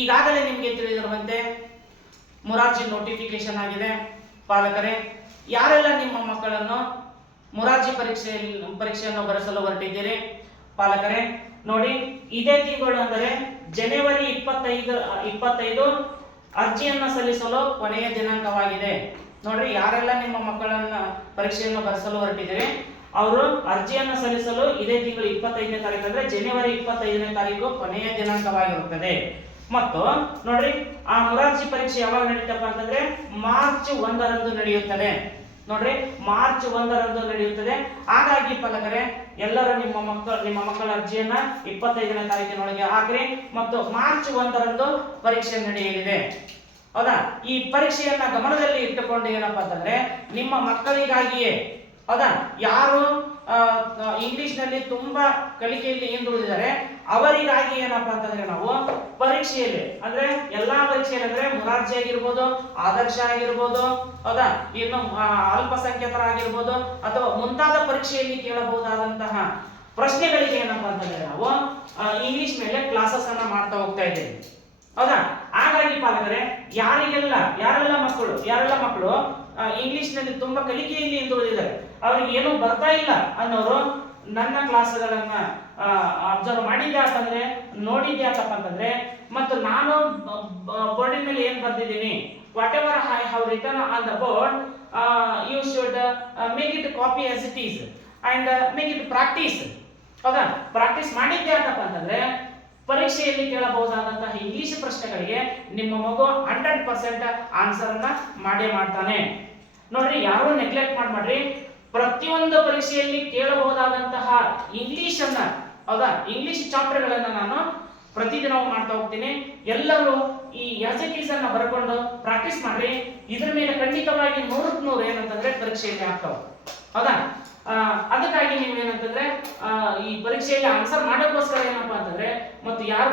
ಈಗಾಗಲೇ ನಿಮಗೆ ತಿಳಿದಿರುವಂತೆ ಮೊರಾರ್ಜಿ ನೋಟಿಫಿಕೇಶನ್ ಆಗಿದೆ. ಪಾಲಕರೇ, ಯಾರೆಲ್ಲ ನಿಮ್ಮ ಮಕ್ಕಳನ್ನು ಮೊರಾರ್ಜಿ ಪರೀಕ್ಷೆಯನ್ನು ಬರೆಸಲು ಹೊರಟಿದ್ದೀರಿ ಪಾಲಕರೇ, ನೋಡಿ ಇದೇ ತಿಂಗಳು ಅಂದರೆ ಜನವರಿ 25 ಅರ್ಜಿಯನ್ನು ಸಲ್ಲಿಸಲು ಕೊನೆಯ ದಿನಾಂಕವಾಗಿದೆ. ನೋಡ್ರಿ, ಯಾರೆಲ್ಲ ನಿಮ್ಮ ಮಕ್ಕಳನ್ನ ಪರೀಕ್ಷೆಯನ್ನು ಬರೆಸಲು ಹೊರಟಿದ್ದೀರಿ ಅವರು ಅರ್ಜಿಯನ್ನು ಸಲ್ಲಿಸಲು ಇದೇ ತಿಂಗಳು 25ನೇ ತಾರೀಕು ಅಂದ್ರೆ ಜನವರಿ 25ನೇ ತಾರೀಕು ಕೊನೆಯ ದಿನಾಂಕವಾಗಿರುತ್ತದೆ. ಮತ್ತು ನೋಡ್ರಿ, ಆ ಮೊರಾರ್ಜಿ ಪರೀಕ್ಷೆ ಯಾವಾಗ ನಡೀತಪ್ಪ ಅಂತಂದ್ರೆ ಮಾರ್ಚ್ 1ರಂದು ನಡೆಯುತ್ತದೆ. ನೋಡ್ರಿ, ಮಾರ್ಚ್ 1ರಂದು ನಡೆಯುತ್ತದೆ. ಹಾಗಾಗಿ ಪಾಲಕರೇ, ಎಲ್ಲರೂ ನಿಮ್ಮ ಮಕ್ಕಳ ಅರ್ಜಿಯನ್ನ 25ನೇ ತಾರೀಕಿನೊಳಗೆ ಹಾಕ್ರಿ ಮತ್ತು ಮಾರ್ಚ್ 1ರಂದು ಪರೀಕ್ಷೆ ನಡೆಯಲಿದೆ. ಹೌದಾ? ಈ ಪರೀಕ್ಷೆಯನ್ನ ಗಮನದಲ್ಲಿ ಇಟ್ಟುಕೊಂಡು ಏನಪ್ಪಾ ಅಂತಂದ್ರೆ ನಿಮ್ಮ ಮಕ್ಕಳಿಗಾಗಿಯೇ, ಹೌದಾ, ಯಾರು ಇಂಗ್ಲಿಷ್ ನಲ್ಲಿ ತುಂಬಾ ಕಲಿಕೆಯಲ್ಲಿ ಹಿಂದುಳಿದಿದ್ದಾರೆ ಅವರಿಗಾಗಿ ಏನಪ್ಪಾ ಅಂತಂದ್ರೆ ನಾವು ಪರೀಕ್ಷೆಯಲ್ಲಿ ಅಂದ್ರೆ ಎಲ್ಲಾ ಪರೀಕ್ಷೆಯಲ್ಲಿ ಅಂದ್ರೆ ಮೊರಾರ್ಜಿ ಆಗಿರ್ಬೋದು, ಆದರ್ಶ ಆಗಿರ್ಬೋದು, ಹೌದಾ, ಇನ್ನು ಅಲ್ಪಸಂಖ್ಯಾತರಾಗಿರ್ಬೋದು ಅಥವಾ ಮುಂತಾದ ಪರೀಕ್ಷೆಯಲ್ಲಿ ಕೇಳಬಹುದಾದಂತಹ ಪ್ರಶ್ನೆಗಳಿಗೆ ಏನಪ್ಪಾ ಅಂತಂದ್ರೆ ನಾವು ಇಂಗ್ಲಿಷ್ ಮೇಲೆ ಕ್ಲಾಸಸ್ ಅನ್ನ ಮಾಡ್ತಾ ಹೋಗ್ತಾ ಇದ್ದೇವೆ. ಹೌದಾ? ಹಾಗಾಗಿ ಪಾಲಕರೇ, ಯಾರೆಲ್ಲ ಮಕ್ಕಳು ಇಂಗ್ಲಿಷ್ ನಲ್ಲಿ ತುಂಬಾ ಕಲಿಕೆಯಲ್ಲಿ ಹಿಂದುಳಿದಿದ್ದಾರೆ, ಅವ್ರಿಗೆ ಏನೂ ಬರ್ತಾ ಇಲ್ಲ ಅನ್ನೋರು ನನ್ನ ಕ್ಲಾಸ್ಗಳನ್ನ ಅಬ್ಸರ್ವ್ ಮಾಡಿದ್ದೆ ಅಂತಂದ್ರೆ, ನೋಡಿದ್ದೆ ಅಂತಂದ್ರೆ, ಮತ್ತು ನಾನು ಬೋರ್ಡಿನ ಮೇಲೆ ಏನ್ ಬರ್ದಿದ್ದೀನಿ, whatever I have written on the board, you should make it copy as it is and make it practice. ಹೌದಾ? ಪ್ರಾಕ್ಟೀಸ್ ಮಾಡಿದ್ದೆ ಅಂತಂದ್ರೆ ಪರೀಕ್ಷೆಯಲ್ಲಿ ಕೇಳಬಹುದಾದಂತಹ ಇಂಗ್ಲಿಷ್ ಪ್ರಶ್ನೆಗಳಿಗೆ ನಿಮ್ಮ ಮಗು 100% ಆನ್ಸರ್ ಅನ್ನ ಮಾಡ್ತಾನೆ. ನೋಡ್ರಿ, ಯಾರು ನೆಗ್ಲೆಕ್ಟ್ ಮಾಡ್ರಿ. ಪ್ರತಿಯೊಂದು ಪರೀಕ್ಷೆಯಲ್ಲಿ ಕೇಳಬಹುದಾದಂತಹ ಇಂಗ್ಲಿಷ್ ಅನ್ನ, ಹೌದಾ, ಇಂಗ್ಲಿಷ್ ಚಾಪ್ಟರ್ ಗಳನ್ನ ನಾನು ಪ್ರತಿದಿನವೂ ಮಾಡ್ತಾ ಹೋಗ್ತೀನಿ. ಎಲ್ಲರೂ ಈ ಆಸ್ ಇಟ್ ಈಸ್ ಅನ್ನ ಬರ್ಕೊಂಡು ಪ್ರಾಕ್ಟೀಸ್ ಮಾಡ್ರಿ. ಇದ್ರ ಮೇಲೆ ಖಂಡಿತವಾಗಿ 100ಕ್ಕೆ 100 ಏನಂತಂದ್ರೆ ಪರೀಕ್ಷೆಯಲ್ಲಿ ಆಗ್ತಾವ. ಹೌದಾ? ಅದಕ್ಕಾಗಿ ನೀವು ಏನಂತಂದ್ರೆ ಈ ಪರೀಕ್ಷೆಯಲ್ಲಿ ಆನ್ಸರ್ ಮಾಡೋಕ್ಕೋಸ್ಕರ ಏನಪ್ಪಾ ಅಂತಂದ್ರೆ, ಮತ್ತು ಯಾರು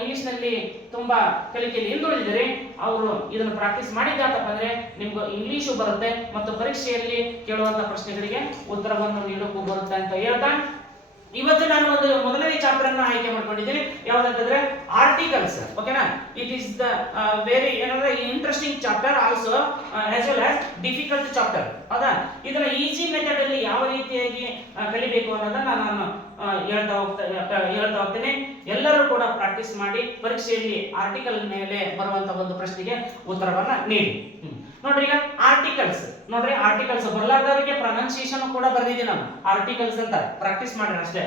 ಇಂಗ್ಲಿಷ್ ನಲ್ಲಿ ತುಂಬಾ ಕಲಿಕೆಯಲ್ಲಿ ಹಿಂದುಳಿದಿದ್ದಾರೆ ಅವರು ಇದನ್ನು ಪ್ರಾಕ್ಟೀಸ್ ಮಾಡಿದ್ದಾತಪ್ಪ ಅಂದ್ರೆ ನಿಮ್ಗೆ ಇಂಗ್ಲಿಷು ಬರುತ್ತೆ ಮತ್ತು ಪರೀಕ್ಷೆಯಲ್ಲಿ ಕೇಳುವಂತ ಪ್ರಶ್ನೆಗಳಿಗೆ ಉತ್ತರವನ್ನು ನೀಡೋಕ್ಕೂ ಬರುತ್ತೆ ಅಂತ ಹೇಳ್ತಾ, ಇವತ್ತು ನಾನು ಒಂದು ಮೊದಲನೇ ಚಾಪ್ಟರ್ ಅನ್ನು ಆಯ್ಕೆ ಮಾಡ್ಕೊಂಡಿದ್ದೀನಿ. ಯಾವ್ದಂತಂದ್ರೆ ಆರ್ಟಿಕಲ್ಸ್. ಓಕೆನಾ? ಇಟ್ ಈಸ್ ದ ವೆರಿ ಏನಂದ್ರೆ interesting chapter, also as well as difficult chapter. ಹೌದಾ? ಇದನ್ನ ಈಸಿ ಮೆಥಡ್ ಅಲ್ಲಿ ಯಾವ ರೀತಿಯಾಗಿ ಕಲಿಬೇಕು ಅನ್ನೋದನ್ನ ನಾನು ಹೇಳ್ತಾ ಹೋಗ್ತೇನೆ. ಎಲ್ಲರೂ ಕೂಡ ಪ್ರಾಕ್ಟೀಸ್ ಮಾಡಿ ಪರೀಕ್ಷೆಯಲ್ಲಿ ಆರ್ಟಿಕಲ್ ಮೇಲೆ ಬರುವಂತ ಒಂದು ಪ್ರಶ್ನೆಗೆ ಉತ್ತರವನ್ನ ನೀಡಿ. ನೋಡ್ರಿ, ಈಗ ಆರ್ಟಿಕಲ್ಸ್ ನೋಡ್ರಿ, ಆರ್ಟಿಕಲ್ಸ್ ಬರಲಾರ್ದವರಿಗೆ ಪ್ರೊನೌನ್ಸಿಯೇಷನ್ ಕೂಡ ಬರ್ದಿದ್ದೀನಿ ನಾನು. ಆರ್ಟಿಕಲ್ಸ್ ಅಂತ ಪ್ರಾಕ್ಟೀಸ್ ಮಾಡಿ ಅಷ್ಟೇ.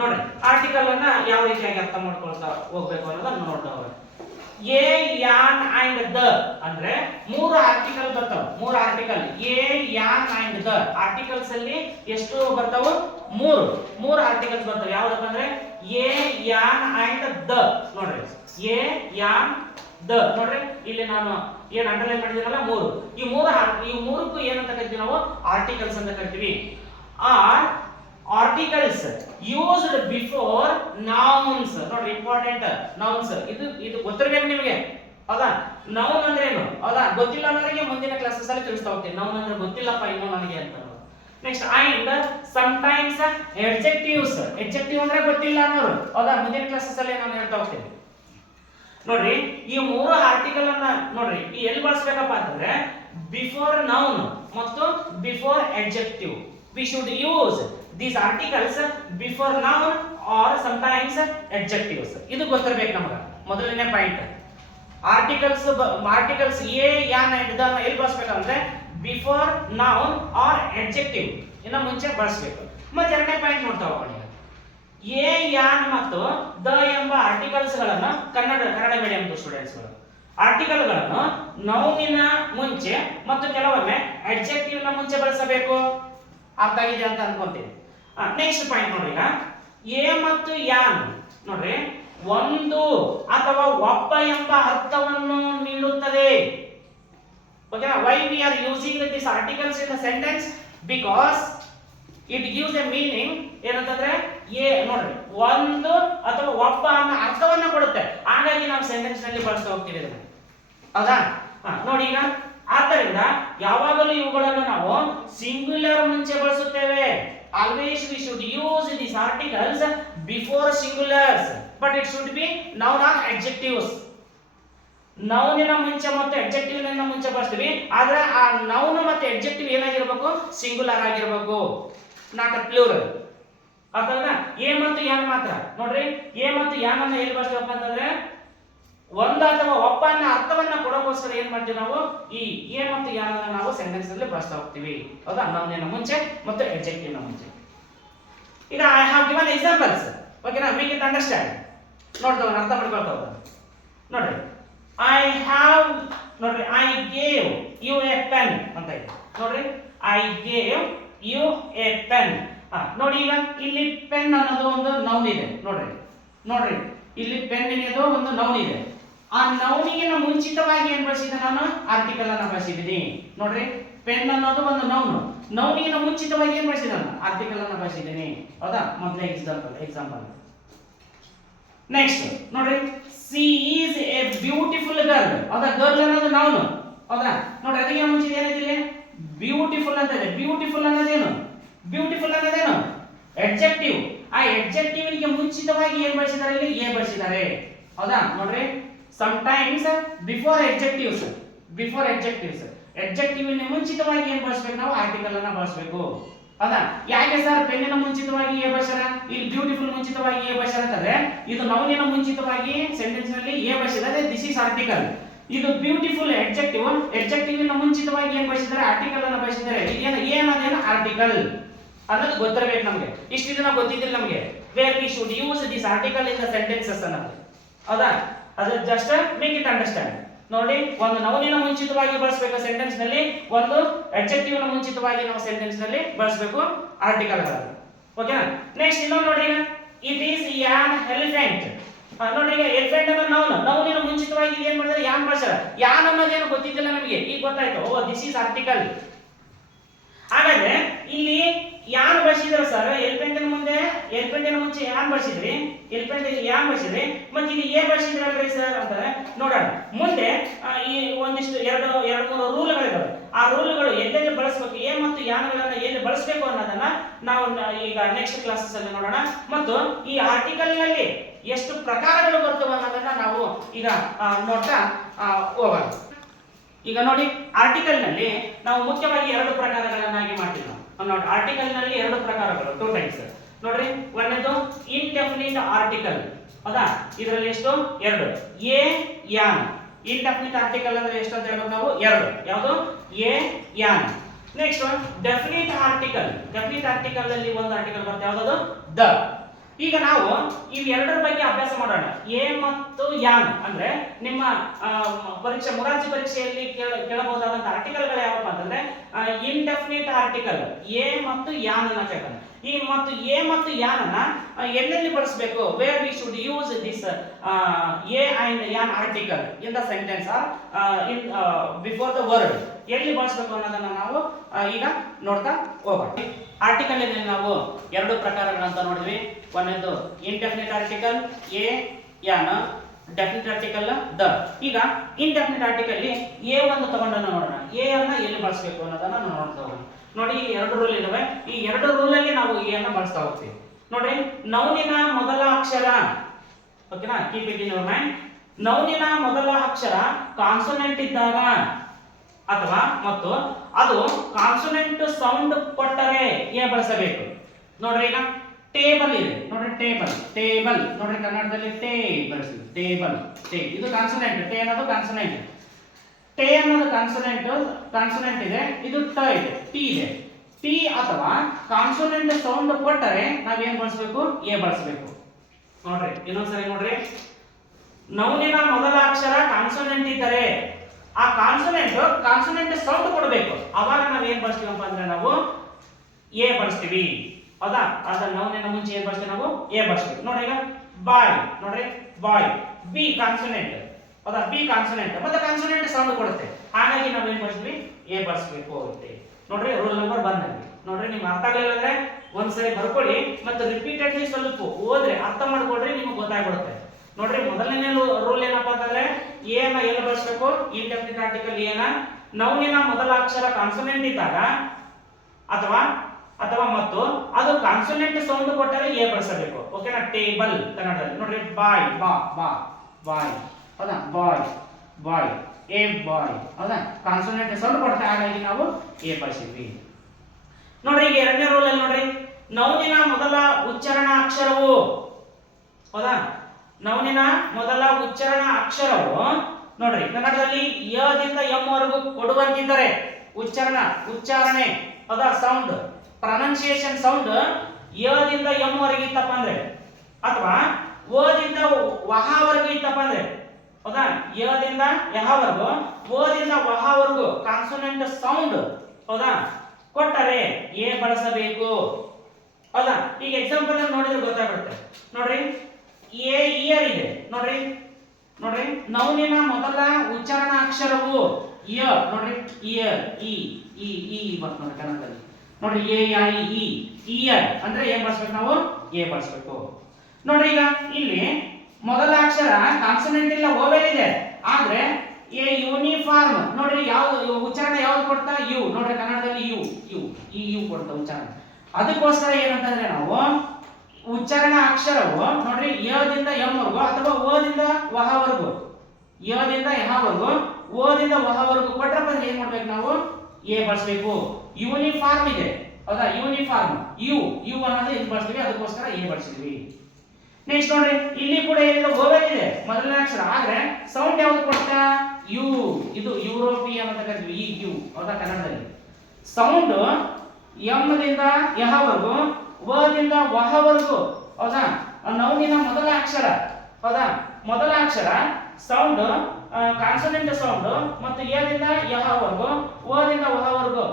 ನೋಡ್ರಿ, ಆರ್ಟಿಕಲ್ ಅನ್ನ ಯಾವ ರೀತಿಯಾಗಿ ಅರ್ಥ ಮಾಡ್ಕೊಳ್ತಾ ಹೋಗ್ಬೇಕು ಅನ್ನೋದನ್ನ ನೋಡ್ತಾ ಹೋಗ್ರಿ. ಎ, ಯಾನ್ ಅಂಡ್ ದ ಅಂದ್ರೆ 3 ಆರ್ಟಿಕಲ್ ಬರ್ತಾವ. 3 ಆರ್ಟಿಕಲ್ ಎ, ಯಾನ್ ಅಂಡ್ ದ ಆರ್ಟಿಕಲ್ಸ್ ಅಲ್ಲಿ ಎಷ್ಟು ಬರ್ತಾವ? 3 ಆರ್ಟಿಕಲ್ಸ್ ಬರ್ತಾವ. ಯಾವ್ದಪ್ಪ ಅಂದ್ರೆ ಎ, ಯಾನ್ ಅಂಡ್ ದ. ನೋಡ್ರಿ, ಎ, ಯಾನ್, ದ. ನೋಡ್ರಿ, ಇಲ್ಲಿ ನಾನು ಏನ್ ಅಂಡರ್ಲೈನ್ ಮಾಡಿದ್ದೀನಲ್ಲ 3, ಈ ಮೂರಕ್ಕೂ ಏನಂತ ಕರಿತೀವಿ ನಾವು? ಆರ್ಟಿಕಲ್ಸ್ ಅಂತ ಕರಿತೀವಿ. Are articles used before nouns. ನೋಡ್ರಿ, ಇಂಪಾರ್ಟೆಂಟ್ ನೌನ್ಸ್. ಇದು ಗೊತ್ತಿರಬೇಕು ನಿಮಗೆ. ಹೌದಾ? ನೌನ್ ಅಂದ್ರೆ ಏನು? ಹೌದಾ? ಗೊತ್ತಿಲ್ಲ ಅನ್ನೋರಿಗೆ ಮುಂದಿನ ಕ್ಲಾಸಸ್ ಅಲ್ಲಿ ತಿಳಿಸ್ತಾ ಹೋಗ್ತೀನಿ. ನೌನ್ ಅಂದ್ರೆ ಗೊತ್ತಿಲ್ಲಪ್ಪ ಇನ್ನು ನನಗೆ ಅಂತ. Next, and sometimes adjectives. Adjective ಅಂದ್ರೆ ಗೊತ್ತಿಲ್ಲ ಅನ್ನೋರು. ಹೌದಾ? ಮುಂದಿನ ಕ್ಲಾಸಸ್ ಅಲ್ಲಿ ನಾನು ಹೇಳ್ತಾ ಹೋಗ್ತೀನಿ. ನೋಡ್ರಿ, ಈ 3 ಆರ್ಟಿಕಲ್ ಅನ್ನ ನೋಡ್ರಿ ಎಲ್ಲಿ ಬಳಸಬೇಕಪ್ಪ ಅಂತಂದ್ರೆ ಬಿಫೋರ್ ನೌನ್ ಮತ್ತು before adjective. V should use these articles before noun or sometimes adjectives. ಇದು ಗೊತ್ತಿರಬೇಕು ನಮಗೆ. ಮೊದಲನೇ ಪಾಯಿಂಟ್, ಆರ್ಟಿಕಲ್ಸ್ ಎ, ಯಾನ್ ಅಂಡ್ ದ ಎಲ್ಲಿ ಬಳಸಬೇಕಂದ್ರೆ ಬಿಫೋರ್ ನೌನ್ ಆರ್ ಎಡ್ಜೆಕ್ಟಿವ್ ಇನ್ನ ಮುಂಚೆ ಬಳಸಬೇಕು. ಮತ್ತೆ ಎರಡನೇ ಪಾಯಿಂಟ್ ನೋಡ್ತಾ ಹೋಗೋಣ. ಎ, ಯಾನ್ ಮತ್ತು ದ ಎಂಬ ಆರ್ಟಿಕಲ್ಸ್ ಗಳನ್ನು ಕನ್ನಡ ಮೀಡಿಯಂ ಸ್ಟೂಡೆಂಟ್ಸ್ ಗಳು ಆರ್ಟಿಕಲ್ ಗಳನ್ನು ನೌನಿನ ಮುಂಚೆ ಮತ್ತು ಕೆಲವೊಮ್ಮೆ ಅಡ್ಜೆಕ್ಟಿವ್ ನ ಮುಂಚೆ ಬಳಸಬೇಕು. ಅರ್ಥ ಆಗಿದೆ ಅಂತ ಅನ್ಕೊಂತೀನಿ. ನೆಕ್ಸ್ಟ್ ಪಾಯಿಂಟ್ ನೋಡ್ರಿ, ಎ ಮತ್ತು ಯಾನ್ ನೋಡ್ರಿ ಒಂದು ಅಥವಾ ಒಬ್ಬ ಎಂಬ ಅರ್ಥವನ್ನು ನೀಡುತ್ತದೆ. ಓಕೆನಾ? Why we are using this articles in the sentence? Because it gives a meaning. ಏನಂತಂದ್ರೆ ಎ ನೋಡ್ರಿ ಒಂದು ಅಥವಾ ಒಬ್ಬ ಅನ್ನೋ ಅರ್ಥವನ್ನ ಕೊಡುತ್ತೆ. ಹಾಗಾಗಿ ನಾವು ಸೆಂಟೆನ್ಸ್ ನಲ್ಲಿ ಬಳಸ್ತಾ ಹೋಗ್ತೀವಿ ಇದನ್ನ. ಹೌದಾ? ನೋಡಿ, ಈಗ ಆದ್ದರಿಂದ ಯಾವಾಗಲೂ ಇವುಗಳನ್ನು ನಾವು ಸಿಂಗ್ಯುಲರ್ ಮುಂಚೆ ಬಳಸುತ್ತೇವೆ. Always we should use these articles before singulars. But it should be noun or adjectives. ನೌನಿನ ಮುಂಚೆ ಮತ್ತು ಅಡ್ಜೆಕ್ಟಿವ್ ಮುಂಚೆ ಬಳಸ್ತೀವಿ, ಆದ್ರೆ ಆ ನೌನ್ ಮತ್ತೆ ಅಡ್ಜೆಕ್ಟಿವ್ ಏನಾಗಿರ್ಬೇಕು, ಸಿಂಗುಲರ್ ಆಗಿರ್ಬೇಕು, ನಾಟ್ ಅ ಪ್ಲೂರಲ್. ಅರ್ಥಾಯ್ತಾ? ಎ ಮತ್ತು ಯಾನ್ ಮಾತ್ರ ನೋಡ್ರಿ, ಎ ಮತ್ತು ಯಾನ್ ಅನ್ನ ಎಲ್ಲಿ ಬಳಸ್ತೀವಪ್ಪ ಅಂತಂದ್ರೆ ಒಂದು ಅಥವಾ ಒಬ್ಬ ಅನ್ನೋ ಅರ್ಥವನ್ನ ಕೊಡೋಕೋಸ್ಕರ ಏನ್ ಮಾಡ್ತೀವಿ ನಾವು, ಈ ಎ ಮತ್ತು ಯಾನ್ ಅನ್ನ ನಾವು ಸೆಂಟೆನ್ಸ್ ಅಲ್ಲಿ ಬಳಸ್ತಾ ಹೋಗ್ತೀವಿ. ಹೌದಾ? ನೌನಿನ ಮುಂಚೆ ಮತ್ತು ಅಡ್ಜೆಕ್ಟಿವ್ ನ ಮುಂಚೆ. ಈಗ ಐ ಹ್ಯಾವ್ ಗಿವನ್ ಎಕ್ಸಾಂಪಲ್ಸ್. ಓಕೆನಾ? Make it understand. ನೋಡ್ದವ ಅರ್ಥ ಮಾಡ್ಕೊಳ್ತಾ ಹೋದ. ನೋಡ್ರಿ, ಐ ಹ್ಯಾವ್, ನೋಡ್ರಿ, I gave you a pen ಅಂತ ಇದೆ. ನೋಡ್ರಿ, I gave you a pen. ನೋಡಿ, ಈಗ ಇಲ್ಲಿ ಪೆನ್ ಅನ್ನೋದು ಒಂದು ನೌನ್ ಇದೆ. ನೋಡ್ರಿ ಇಲ್ಲಿ ಪೆನ್ ಅನ್ನೋದು ಒಂದು ನೌನ್ ಇದೆ. ಆ ನೌನಿಗೆ ಮುಂಚಿತವಾಗಿ ಏನ್ ಬಳಸಿದೆ, ನಾನು ಆರ್ಟಿಕಲ್ ಅನ್ನ ಬಳಸಿದ್ದೀನಿ. ನೋಡ್ರಿ, ಪೆನ್ ಅನ್ನೋದು ಒಂದು ನೌನಿಗೆ ಮುಂಚಿತವಾಗಿ ಏನ್ ಬಳಸಿದ, ಆರ್ಟಿಕಲ್ ಅನ್ನ ಬಳಸಿದ್ದೀನಿ. ಹೌದಾ? ಮೊದಲೇ ಎಕ್ಸಾಂಪಲ್. ನೆಕ್ಸ್ಟ್ ನೋಡ್ರಿ, she is a beautiful girl. ಹೌದಾ? ಗರ್ಲ್ ಅನ್ನೋದು ನೌನ್. ಹೌದಾ? ನೋಡ್ರಿ, ಅದಕ್ಕೆ ಮುಂಚಿತ ಏನಿದೆ, ಬ್ಯೂಟಿಫುಲ್ ಅಂತ ಇದೆ. ಬ್ಯೂಟಿಫುಲ್ ಅನ್ನೋದೇನು ಅಡ್ಜೆಕ್ಟಿವ್. ಆ ಅಡ್ಜೆಕ್ಟಿವ್ ಗೆ ಮುಂಚಿತವಾಗಿ ಏನ್ ಬಳಸಿದ್ದಾರೆ, ಇಲ್ಲಿ ಎ ಬಳಸಿದ್ದಾರೆ. ಹೌದಾ? ನೋಡ್ರಿ, ಸಮಟೈಮ್ಸ್ ಬಿಫೋರ್ ಅಡ್ಜೆಕ್ಟಿವ್ಸ್ ಅಡ್ಜೆಕ್ಟಿವ್ ನ ಮುಂಚಿತವಾಗಿ ಏನ್ ಬಳಸಬೇಕು, ನಾವು ಆರ್ಟಿಕಲ್ ಅನ್ನ ಬಳಸಬೇಕು. ಹೌದಾ? ಯಾಕೆ ಸರ್ ಪೆನ್ನಿನ ಮುಂಚಿತವಾಗಿ ಎ ಬಳಸ್ಯಾರ, ಇಲ್ಲಿ ಬ್ಯೂಟಿಫುಲ್ ಮುಂಚಿತವಾಗಿ ಎ ಬಳಸ್ಯಾರ ಅಂತಂದ್ರೆ, ಇದು ನೌನಿನ ಮುಂಚಿತವಾಗಿ ಸೆಂಟೆನ್ಸ್ ನಲ್ಲಿ ಎ ಬಳಸಿದ್ದಾರೆ, ದಿಸ್ ಈಸ್ ಆರ್ಟಿಕಲ್. ಇದು ಬ್ಯೂಟಿಫುಲ್ ಅಡ್ಜೆಕ್ಟಿವ್ ನ ಮುಂಚಿತವಾಗಿ ಏನ್ ಬಳಸಿದ್ದಾರೆ, ಆರ್ಟಿಕಲ್ ಅನ್ನ ಬಳಸಿದ್ದಾರೆ. ಏನದೇನು ಆರ್ಟಿಕಲ್ ಅನ್ನೋದು ಗೊತ್ತಿರಬೇಕು ನಮಗೆ. ಇಷ್ಟು ದಿನ ಗೊತ್ತಿದ್ದಿಲ್ಲ ನಮಗೆ, wear we should use this article in the sentences ಅನ್ನೋದು. ಹೌದಾ? ಅದು ಜಸ್ಟ್ ಮೇಕ್ ಇಟ್ ಅಂಡರ್ಸ್ಟ್ಯಾಂಡ್. ನೋಡಿ, ಒಂದು ನೌನಿನ ಮುಂಚಿತವಾಗಿ ಬಳಸಬೇಕು ಸೆಂಟೆನ್ಸ್ ನಲ್ಲಿ, ಒಂದು ಅಡ್ಜೆಕ್ಟಿವ್ ನ ಮುಂಚಿತವಾಗಿ ನಾವು ಸೆಂಟೆನ್ಸ್ ನಲ್ಲಿ ಬಳಸಬೇಕು ಆರ್ಟಿಕಲ್ ಗಳನ್ನು. ಓಕೆನಾ? ನೆಕ್ಸ್ಟ್ ಇನ್ನೊಂದು ನೋಡಿ, ಇಟ್ ಈಸ್ ಯಾನ್ ಎಲಿಫೆಂಟ್. ನೋಡಿ, ಈಗ ಎಲಿಫೆಂಟ್ ಅನ್ನೋ ನೌನಿನ ಮುಂಚಿತವಾಗಿ ಏನ್ ಮಾಡಿದ್ರೆ ಯಾನ್ ಬಳಸ್ಯಾರ. ಯಾನ್ ಅನ್ನೋದೇನು ಗೊತ್ತಿದ್ದಿಲ್ಲ ನಮಗೆ, ಈಗ ಗೊತ್ತಾಯ್ತು. ಓ, ದಿಸ್ ಈಸ್ ಆರ್ಟಿಕಲ್. ಹಾಗಾದ್ರೆ ಇಲ್ಲಿ ಯಾನ್ ಬಳಸಿದ್ರು ಸರ್, ಎಲಿಫೆಂಟಿನ ಮುಂಚೆ ಯಾನ್ ಬಳಸಿದ್ರಿ, ಮತ್ತೆ ಇಲ್ಲಿ ಏನ್ ಬಳಸಿದ್ರಲ್ರಿ ಸರ್ ಅಂತಂದ್ರೆ, ನೋಡೋಣ ಮುಂದೆ ಈ ಒಂದಿಷ್ಟು ಎರಡು ಮೂರು ರೂಲ್ಗಳಿದಾವೆ. ಆ ರೂಲ್ಗಳು ಎಲ್ಲೆಲ್ಲಿ ಬಳಸಬೇಕು, ಎ ಮತ್ತು ಯಾನ್ಗಳನ್ನ ಎಲ್ಲಿ ಬಳಸಬೇಕು ಅನ್ನೋದನ್ನ ನಾವು ಈಗ ನೆಕ್ಸ್ಟ್ ಕ್ಲಾಸಸ್ ಅಲ್ಲಿ ನೋಡೋಣ. ಮತ್ತು ಈ ಆರ್ಟಿಕಲ್ ನಲ್ಲಿ ಎಷ್ಟು ಪ್ರಕಾರಗಳು ಬರ್ತವೆ ಅನ್ನೋದನ್ನ ನಾವು ಈಗ ನೋಡ್ತಾ ಹೋಗೋಣ. ಈಗ ನೋಡಿ, ಆರ್ಟಿಕಲ್ ನಲ್ಲಿ ನಾವು ಮುಖ್ಯವಾಗಿ ಎರಡು ಪ್ರಕಾರಗಳನ್ನಾಗಿ ಮಾಡ್ತೀವಿ. ನೋಡಿ, ಆರ್ಟಿಕಲ್ ನಲ್ಲಿ ಎರಡು ಪ್ರಕಾರಗಳು, 2 ಟೈಪ್ಸ್. ನೋಡ್ರಿ, ಒಂದನೇದು ಇನ್ಡೆಫಿನಿಟ್ ಆರ್ಟಿಕಲ್. ಹೌದಾ? ಇದರಲ್ಲಿ ಎಷ್ಟು? 2. ಎ ಯಾನ್. ಇನ್ಡೆಫಿನಿಟ್ ಆರ್ಟಿಕಲ್ ಅಂದ್ರೆ ಎಷ್ಟು ಅಂತ ಹೇಳ್ಬೇಕು ನಾವು? 2. ಯಾವುದು? ಎ ಯಾನ್. Next definite article. Definite article ಅಲ್ಲಿ ಒಂದು ಆರ್ಟಿಕಲ್ ಬರುತ್ತೆ, ಯಾವುದು? ದ. ಈಗ ನಾವು ಇವೆರಡರ ಬಗ್ಗೆ ಅಭ್ಯಾಸ ಮಾಡೋಣ. ಎ ಮತ್ತು ಯಾನ್ ಅಂದ್ರೆ ನಿಮ್ಮ ಮೊರಾರ್ಜಿ ಪರೀಕ್ಷೆಯಲ್ಲಿ ಕೇಳಬಹುದಾದಂತ ಆರ್ಟಿಕಲ್ಗಳು ಯಾವಪ್ಪ ಅಂತಂದ್ರೆ ಇನ್ಡೆಫಿನಿಟ್ ಆರ್ಟಿಕಲ್ ಎ ಮತ್ತು ಯಾನ್ ಅನ್ನ ಕೇಳ್ತಾನೆ. ಈ ಮತ್ತು ಎ ಮತ್ತು ಯಾನ್ ಅನ್ನ ಎಲ್ಲೆಲ್ಲಿ ಬಳಸಬೇಕು, where we should use this a and an article in the sentence or in before the word, ಎಲ್ಲಿ ಬಳಸಬೇಕು ಅನ್ನೋದನ್ನ ನಾವು ಈಗ ನೋಡ್ತಾ ಹೋಗೋಣ. ಆರ್ಟಿಕಲ್ ಅಲ್ಲಿ ನಾವು ಎರಡು ಪ್ರಕಾರಗಳಂತ ನೋಡಿದ್ವಿ. ಒಂದನೇದು ಇನ್ಡೆಫಿನಿಟ್ ಆರ್ಟಿಕಲ್ ಎ ಯಾನ್, ಡೆಫಿನಿಟ್ ಆರ್ಟಿಕಲ್ ದ. ಈಗ ಇನ್ಡೆಫಿನಿಟ್ ಆರ್ಟಿಕಲ್ ಎ ಒಂದು ತಗೊಂಡನ್ನ ನೋಡೋಣ. ಎ ಅನ್ನ ಎಲ್ಲಿ ಬಳಸಬೇಕು ಅನ್ನೋದನ್ನ ನಾವು ನೋಡ್ತಾ ಹೋಗೋಣ. ನೋಡಿ, ಈ ಎರಡು ರೂಲ್ ಇದಾವೆ. ಈ ಎರಡು ರೂಲ್ ಅಲ್ಲಿ ನಾವು ಎ ಅನ್ನ ಬಳಸ್ತಾ ಹೋಗ್ತೀವಿ. ನೋಡ್ರಿ, ನೌನಿನ ಮೊದಲ ಅಕ್ಷರ, ಓಕೆನಾ, keep it in your mind. ನೌನಿನ ಮೊದಲ ಅಕ್ಷರ ಕಾನ್ಸೋನೆಂಟ್ ಇದ್ದಾಗ ಅಥವಾ ಮತ್ತು ಅದು ಕಾನ್ಸೋನೆಂಟ್ ಸೌಂಡ್ ಕೊಟ್ಟರೆ ಎ ಬಳಸಬೇಕು. ನೋಡ್ರಿ, ಈಗ ಟೇಬಲ್ ಇದೆ. ನೋಡ್ರಿ, ಟೇಬಲ್ ನೋಡ್ರಿ, ಕನ್ನಡದಲ್ಲಿ ಟೇ ಬಳಸ್ತೀವಿ. ಟೇಬಲ್, ಟೇ ಇದು ಕಾನ್ಸೋನೆಂಟ್. ಟೇ ಅನ್ನೋದು ಕಾನ್ಸೋನೆಂಟ್. ಟೇ ಅನ್ನೋದು ಕಾನ್ಸೋನೆಂಟ್ ಇದೆ. ಇದು ಟ ಇದೆ, ಟಿ ಇದೆ. ಟಿ ಅಥವಾ ಕಾನ್ಸೋನೆಂಟ್ ಸೌಂಡ್ ಕೊಟ್ಟರೆ ನಾವೇನ್ ಬಳಸಬೇಕು? ಎ ಬಳಸಬೇಕು. ನೋಡ್ರಿ, ಇನ್ನೊಂದ್ಸರಿ ನೋಡ್ರಿ, ನೌನಿನ ಮೊದಲ ಅಕ್ಷರ ಕಾನ್ಸೋನೆಂಟ್ ಇದ್ದರೆ ಆ ಕಾನ್ಸೋನೆಂಟ್ ಸೌಂಡ್ ಕೊಡಬೇಕು. ಅವಾಗ ನಾವ್ ಏನ್ ಬಳಸ್ತೀವಪ್ಪ ಅಂದ್ರೆ ನಾವು ಎ ಬಳಸ್ತೀವಿ. ಹೌದಾ? ಅದ ನೌನಿನ ಮುಂಚೆ ಏನ್ ಬಳಸ್ತೀವಿ ನಾವು? ಎ ಬಳಸ್ತೀವಿ. ನೋಡಿ, ಈಗ ಬಾಯ್. ನೋಡ್ರಿ, ಬಾಯ್, ಬಿ ಕಾನ್ಸೋನೆಂಟ್. ಹೌದಾ? ಬಿ ಕಾನ್ಸೋನೆಂಟ್ ಮತ್ತೆ ಕಾನ್ಸೋನೆಂಟ್ ಸೌಂಡ್ ಕೊಡುತ್ತೆ. ಹಾಗಾಗಿ ನಾವ್ ಏನ್ ಬಳಸ್ತೀವಿ? ಎ ಬಳಸಬೇಕು ಅಂತ. ನೋಡ್ರಿ, ರೂಲ್ ನಂಬರ್ 1. ನೋಡ್ರಿ, ನಿಮ್ಗೆ ಅರ್ಥ ಆಗಲಿಲ್ಲ ಅಂದ್ರೆ ಒಂದ್ಸರಿ ಬರ್ಕೊಳ್ಳಿ, ಮತ್ತೆ ರಿಪೀಟೆಡ್ಲಿ ಸ್ವಲ್ಪ ಓದ್ರೆ ಅರ್ಥ ಮಾಡ್ಕೊಳ್ರಿ, ನಿಮ್ಗೆ ಗೊತ್ತಾಗ್ಬಿಡುತ್ತೆ. ನೋಡ್ರಿ, ಮೊದಲನೇ ರೂಲ್ ಏನಪ್ಪಾ ಅಂತಂದ್ರೆ ಎ ನ ಎಲ್ಲಿ ಬಳಸಬೇಕು? ಇನ್ಡೆಫಿನಿಟ್ ಆರ್ಟಿಕಲ್ ಎ ನ ನೌನಿನ ಮೊದಲ ಅಕ್ಷರ ಕಾನ್ಸೋನೆಂಟ್ ಇದ್ದಾಗ ಅಥವಾ ಮತ್ತು ಅದು ಕಾನ್ಸೋನೆಂಟ್ ಸೌಂಡ್ ಕೊಟ್ಟರೆ ಎ ಬಳಸಬೇಕು. ಓಕೆನಾ. ಟೇಬಲ್ ಕನ್ನಡದಲ್ಲಿ ನೋಡ್ರಿ ಬಾಯ್, ಬಾ ಬಾ ಬಾಯ್, ಹೌದಾ, ಬಾಯ್ ಬಾಯ್, ಎ ಬಾಯ್, ಹೌದಾ, ಕಾನ್ಸೋನೆಂಟ್ ಸೌಂಡ್ ಕೊಡ್ತಾ, ಹಾಗಾಗಿ ನಾವು ಎ ಬಳಸಿದ್ವಿ. ನೋಡ್ರಿ ಈಗ ಎರಡನೇ ರೂಲ್ ಅಲ್ಲಿ ನೋಡ್ರಿ, ನೌನಿನ ಮೊದಲ ಉಚ್ಚಾರಣಾ ಅಕ್ಷರವು, ಹೌದಾ, ನೌನಿನ ಮೊದಲ ಉಚ್ಚಾರಣಾ ಅಕ್ಷರವು ನೋಡ್ರಿ ಕನ್ನಡದಲ್ಲಿ ಯ ದಿಂದ ಎಂ ವರೆಗೂ ಕೊಡುವಂತಿದ್ದರೆ ಉಚ್ಚಾರಣೆ, ಹೌದಾ, ಸೌಂಡ್ ಪ್ರೊನೌನ್ಸಿಯೇಷನ್ ಸೌಂಡ್ ಯ ದಿಂದ ಎಂ ವರೆಗೆ ಇತ್ತಪ್ಪ ಅಂದ್ರೆ, ಅಥವಾ ಓ ದಿಂದ ವಹ ವರೆಗೂ ಇತ್ತಪ್ಪ ಅಂದ್ರೆ, ಹೌದಾ, ಯ ದಿಂದ ಯಹ ವರೆಗೂ, ಓ ದಿಂದ ವಹ ವರೆಗೂ ಕಾನ್ಸೋನೆಂಟ್ ಸೌಂಡ್, ಹೌದಾ, ಕೊಟ್ಟರೆ ಎ ಬಳಸಬೇಕು, ಹೌದಾ. ಈಗ ಎಕ್ಸಾಂಪಲ್ ಅನ್ನು ನೋಡಿದ್ರೆ ಗೊತ್ತಾಗುತ್ತೆ. ನೋಡ್ರಿ ಎ ಇಯರ್ ಇದೆ, ನೋಡ್ರಿ ನೌನಿನ ಮೊದಲ ಉಚ್ಚಾರಣಾ ಅಕ್ಷರವು ಯ, ನೋಡ್ರಿ ಇಯರ್, ಇ ಇ ಇ ಬರ್ತದೆ ನೋಡಿ ಕನ್ನಡದಲ್ಲಿ. ನೋಡ್ರಿ ಎ ಐ ಇ, ಇಯರ್ ಅಂದ್ರೆ ಏನ್ ಬಳಸ್ಬೇಕು ನಾವು, ಎ ಬಳಸಬೇಕು. ನೋಡ್ರಿ ಈಗ ಇಲ್ಲಿ ಮೊದಲ ಅಕ್ಷರ ಕಾನ್ಸೋನೆಂಟ್ ಇಲ್ಲ, ವೋವೆಲ್ ಇದೆ, ಆದ್ರೆ ಎ ಯೂನಿಫಾರ್ಮ್, ನೋಡ್ರಿ ಯಾವ್ದು ಉಚ್ಚಾರಣೆ ಯಾವ್ದು ಕೊಡ್ತಾ, ಯು, ನೋಡ್ರಿ ಕನ್ನಡದಲ್ಲಿ ಯು ಯು ಈ ಯು ಕೊಡ್ತಾ ಉಚ್ಚಾರಣೆ. ಅದಕ್ಕೋಸ್ಕರ ಏನಂತಂದ್ರೆ ನಾವು ಉಚ್ಚಾರಣಾ ಅಕ್ಷರವು ನೋಡ್ರಿ ಯ ದಿಂದ ಎಂ ವರೆಗೂ ಅಥವಾ ಓ ದಿಂದ ವಹ ವರೆಗೂ, ಯ ದಿಂದ ಯಹ ವರೆಗೂ, ಓ ದಿಂದ ವಹ ವರೆಗೂ ಕೊಟ್ರಪ್ಪ ಅಂದ್ರೆ ಏನ್ ಮಾಡ್ಬೇಕು ನಾವು, ಎ ಬಳಸಬೇಕು. ಯೂನಿಫಾರ್ಮ್ ಇದೆ, ಹೌದಾ, ಯೂನಿಫಾರ್ಮ್ ಯು ಅನ್ನೋದು ಇದು ಬಳಸ್ತೀವಿ, ಅದಕ್ಕೋಸ್ಕರ ಎ ಬಳಸಿದ್ವಿ. ನೆಕ್ಸ್ಟ್ ನೋಡ್ರಿ ಇಲ್ಲಿ ಕೂಡ ಏನಿದೆ, ವೋವೆಲ್ ಇದೆ ಮೊದಲನೇ ಅಕ್ಷರ, ಆದ್ರೆ ಸೌಂಡ್ ಯಾವ್ದು ಕೊಡ್ತಾ, ಯು, ಇದು ಯುರೋಪಿಯನ್ ಅಂತ ಕರಿತೀವಿ, ಈ ಯು, ಹೌದಾ, ಕನ್ನಡದಲ್ಲಿ ಸೌಂಡ್ ಎಂ ದಿಂದ ಯಹ ವರೆಗೂ, ವ ದಿಂದ ವಹ ವರೆಗೂ, ಹೌದಾ, ನೌನಿನ ಮೊದಲ ಅಕ್ಷರ, ಹೌದಾ, ಮೊದಲ ಅಕ್ಷರ ಸೌಂಡ್ ಕಾನ್ಸೋನೆಂಟ್ ಸೌಂಡ್ ಮತ್ತು ಎ ದಿಂದ ಯಹ ವರೆಗೂ, ಓ ದಿಂದ ವಹ ವರೆಗೂ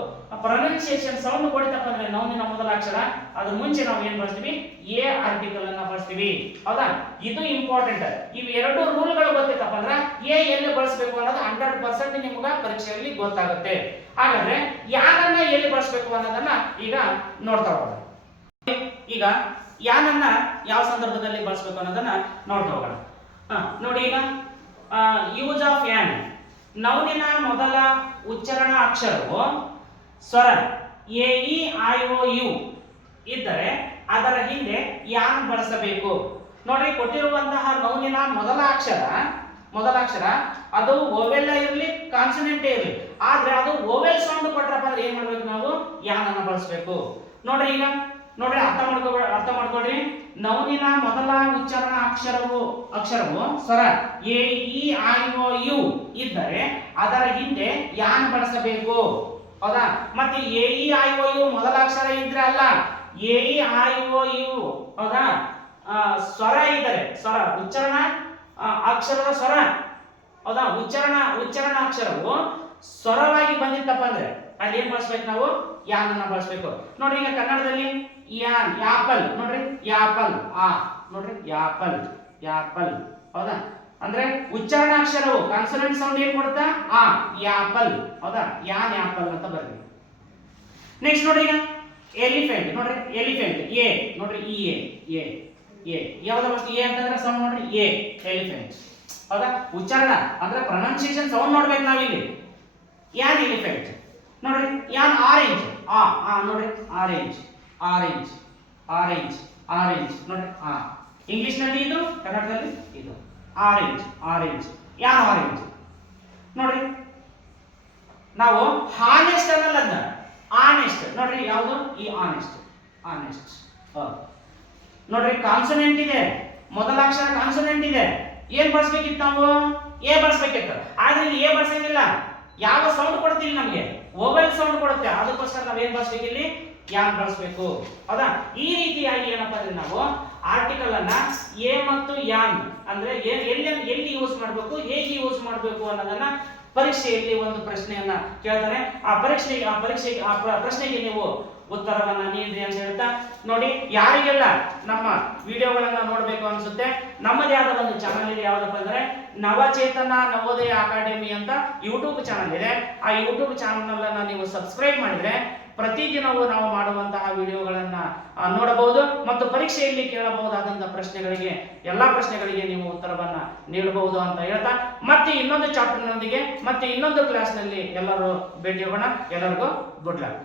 ಪ್ರೊನೌನ್ಸಿಯೇಷನ್ ಸೌಂಡ್ ಕೊಡ್ತಪ್ಪ ಅಂದ್ರೆ ನೌನಿನ ಮೊದಲ ಅಕ್ಷರ, ಅದ್ರ ಮುಂಚೆ ನಾವು ಏನ್ ಬಳಸ್ತೀವಿ, ಎ ಆರ್ಟಿಕಲ್ ಅನ್ನ ಬಳಸ್ತೀವಿ, ಹೌದಾ. ಇದು ಇಂಪಾರ್ಟೆಂಟ್. ಇವು ಎರಡು ರೂಲ್ಗಳು ಗೊತ್ತಿತ್ತಪ್ಪ ಅಂದ್ರೆ ಎ ಎಲ್ಲಿ ಬಳಸಬೇಕು ಅನ್ನೋದು 100% ನಿಮಗೆ ಪರೀಕ್ಷೆಯಲ್ಲಿ ಗೊತ್ತಾಗುತ್ತೆ. ಹಾಗಾದ್ರೆ ಯಾರನ್ನ ಎಲ್ಲಿ ಬಳಸಬೇಕು ಅನ್ನೋದನ್ನ ಈಗ ನೋಡ್ತಾ ಹೋಗೋಣ. ಈಗ ಯಾನನ್ನ ಯಾವ ಸಂದರ್ಭದಲ್ಲಿ ಬಳಸಬೇಕು ಅನ್ನೋದನ್ನ ನೋಡ್ತಾ ಹೋಗೋಣ. ನೋಡಿ ಈಗ ಯೂಸ್ ಆಫ್ ಯಾನ್, ನೌನಿನ ಮೊದಲ ಉಚ್ಚಾರಣಾ ಅಕ್ಷರವು ಸ್ವರ A E I O U ಇದ್ದರೆ ಅದರ ಹಿಂದೆ ಯಾನ್ ಬಳಸಬೇಕು. ನೋಡ್ರಿ ಕೊಟ್ಟಿರುವಂತಹ ನೌನಿನ ಮೊದಲ ಅಕ್ಷರ ಅದು ವೋವೆಲ್ ಇರಲಿ ಕಾನ್ಸೋನೆಂಟ್ ಇರಲಿ, ಆದ್ರೆ ಅದು ವೋವೆಲ್ ಸೌಂಡ್ ಕೊಟ್ರಪ್ಪ ಅಂದ್ರೆ ಏನ್ ಮಾಡ್ಬೇಕು ನಾವು, ಯಾನ್ ಅನ್ನ ಬಳಸಬೇಕು. ನೋಡ್ರಿ ಈಗ ನೋಡ್ರಿ ಅರ್ಥ ಮಾಡ್ಕೊಡ್ರಿ. ನೌನಿನ ಮೊದಲ ಉಚ್ಚಾರಣಾ ಅಕ್ಷರವು ಸ್ವರ A E I O U ಇದ್ದರೆ ಅದರ ಹಿಂದೆ ಯಾನ್ ಬಳಸಬೇಕು, ಹೌದಾ. ಮತ್ತೆ A E I O U ಮೊದಲ ಅಕ್ಷರ ಇದ್ರೆ ಅಲ್ಲ, A E I O U, ಹೌದಾ, ಸ್ವರ ಇದ್ದರೆ, ಸ್ವರ ಉಚ್ಚಾರಣಾ ಅಕ್ಷರದ ಸ್ವರ, ಹೌದಾ, ಉಚ್ಚಾರಣಾ ಅಕ್ಷರವು ಸ್ವರವಾಗಿ ಬಂದಿತ್ತಪ್ಪ ಅಂದ್ರೆ ಅಲ್ಲಿ ಏನ್ ಬಳಸ್ಬೇಕು ನಾವು, ಯಾನ್ ಅನ್ನ ಬಳಸಬೇಕು. ನೋಡ್ರಿ ಈಗ ಕನ್ನಡದಲ್ಲಿ ಯಾನ್, ಯಾಪಲ್, ನೋಡ್ರಿ ಯಾಪಲ್, ಆ, ನೋಡ್ರಿ ಯಾಪಲ್, ಹೌದಾ, ಅಂದ್ರೆ ಉಚ್ಚಾರಣಾ ಅಕ್ಷರವು ಕಾನ್ಸೋನೆಂಟ್ ಸೌಂಡ್ ಏನ್ ಕೊಡುತ್ತಾ, ಆ, ಯಾಪಲ್, ಹೌದಾ, ಯಾನ್ ಯಾಪಲ್ ಅಂತ ಬರ್ರಿ. ನೆಕ್ಸ್ಟ್ ನೋಡ್ರಿ ಈಗ ಎಲಿಫೆಂಟ್, ನೋಡ್ರಿ ಎಲಿಫೆಂಟ್, ಎ, ನೋಡ್ರಿ ಇ ಎ ಯಾವ್ದು ಬರ್ತದೆ, ಎ ಅಂತಂದ್ರೆ ಸೌಂಡ್ ನೋಡ್ರಿ ಎ, ಎಲಿಫೆಂಟ್, ಹೌದಾ. ಉಚ್ಚಾರಣ ಅಂದ್ರೆ ಪ್ರೊನೌನ್ಸಿಯೇಷನ್ ಸೌಂಡ್ ನೋಡ್ಬೇಕು ನಾವಿಲ್ಲಿ. ಯಾನ್ ಎಲಿಫೆಂಟ್, ನೋಡ್ರಿ ಯಾನ್ ಆರೆಂಜ್, ಆ ನೋಡ್ರಿ ಆರೆಂಜ್, ನೋಡ್ರಿ ಆ, ಇಂಗ್ಲಿಷ್ ನಲ್ಲಿ ಇದು, ಕನ್ನಡದಲ್ಲಿ ಇದು, ಆರೆಂಜ್, ಯಾನ್ ಆರೆಂಜ್. ನೋಡ್ರಿ ನಾವು ಹಾನೆಸ್ಟ್ ಅನ್ನಲ್ಲ, ಆನೆಸ್ಟ್, ನೋಡ್ರಿ ಯಾವುದು, ಈ ಆನೆಸ್ಟ್, ನೋಡ್ರಿ ಕಾನ್ಸೋನೆಂಟ್ ಇದೆ, ಮೊದಲ ಅಕ್ಷರ ಕಾನ್ಸೋನೆಂಟ್ ಇದೆ, ಏನ್ ಬಳಸಬೇಕಿತ್ತು ನಾವು, ಎ ಬಳಸಬೇಕಿತ್ತು, ಆದ್ರೆ ಇಲ್ಲಿ ಎ ಬಳಸಂಗಿಲ್ಲ, ಯಾವ ಸೌಂಡ್ ಕೊಡ್ತೀವಿ ನಮಗೆ, ವೋವೆಲ್ ಸೌಂಡ್ ಕೊಡುತ್ತೆ, ಅದಕ್ಕೋಸ್ಕರ ನಾವು ಏನ್ ಬಳಸಬೇಕು ಇಲ್ಲಿ, ಯಾನ್ ಬಳಸಬೇಕು, ಹೌದಾ. ಈ ರೀತಿಯಾಗಿ ಏನಪ್ಪಾ ಅಂದ್ರೆ ನಾವು ಆರ್ಟಿಕಲ್ ಅನ್ನ ಎ ಮತ್ತು ಯಾನ್ ಅಂದ್ರೆ ಎಲ್ಲಿ ಯೂಸ್ ಮಾಡಬೇಕು, ಹೇಗೆ ಯೂಸ್ ಮಾಡಬೇಕು ಅನ್ನೋದನ್ನ ಪರೀಕ್ಷೆಯಲ್ಲಿ ಒಂದು ಪ್ರಶ್ನೆಯನ್ನ ಕೇಳ್ತಾರೆ. ಆ ಪ್ರಶ್ನೆಗೆ ನೀವು ಉತ್ತರವನ್ನ ನೀಡಿ ಅಂತ ಹೇಳ್ತಾ, ನೋಡಿ ಯಾರಿಗೆಲ್ಲ ನಮ್ಮ ವಿಡಿಯೋಗಳನ್ನ ನೋಡಬೇಕು ಅನ್ಸುತ್ತೆ, ನಮ್ಮದೇ ಆದ ಒಂದು ಚಾನಲ್ ಇದೆ, ಯಾವ್ದಪ್ಪ ಅಂದ್ರೆ ನವಚೇತನ ನವೋದಯ ಅಕಾಡೆಮಿ ಅಂತ ಯೂಟ್ಯೂಬ್ ಚಾನಲ್ ಇದೆ. ಆ ಯೂಟ್ಯೂಬ್ ಚಾನಲ್ ಅನ್ನ ನೀವು ಸಬ್ಸ್ಕ್ರೈಬ್ ಮಾಡಿದ್ರೆ ಪ್ರತಿದಿನವೂ ನಾವು ಮಾಡುವಂತಹ ವಿಡಿಯೋಗಳನ್ನ ನೋಡಬಹುದು ಮತ್ತು ಪರೀಕ್ಷೆಯಲ್ಲಿ ಕೇಳಬಹುದಾದಂತಹ ಪ್ರಶ್ನೆಗಳಿಗೆ, ಎಲ್ಲಾ ಪ್ರಶ್ನೆಗಳಿಗೆ ನೀವು ಉತ್ತರವನ್ನ ನೀಡಬಹುದು ಅಂತ ಹೇಳ್ತಾ, ಮತ್ತೆ ಇನ್ನೊಂದು ಚಾಪ್ಟರ್ನೊಂದಿಗೆ ಮತ್ತೆ ಇನ್ನೊಂದು ಕ್ಲಾಸ್ನಲ್ಲಿ ಎಲ್ಲರೂ ಭೇಟಿ ಹೋಗೋಣ. ಎಲ್ಲರಿಗೂ ಗುಡ್ ಲಕ್.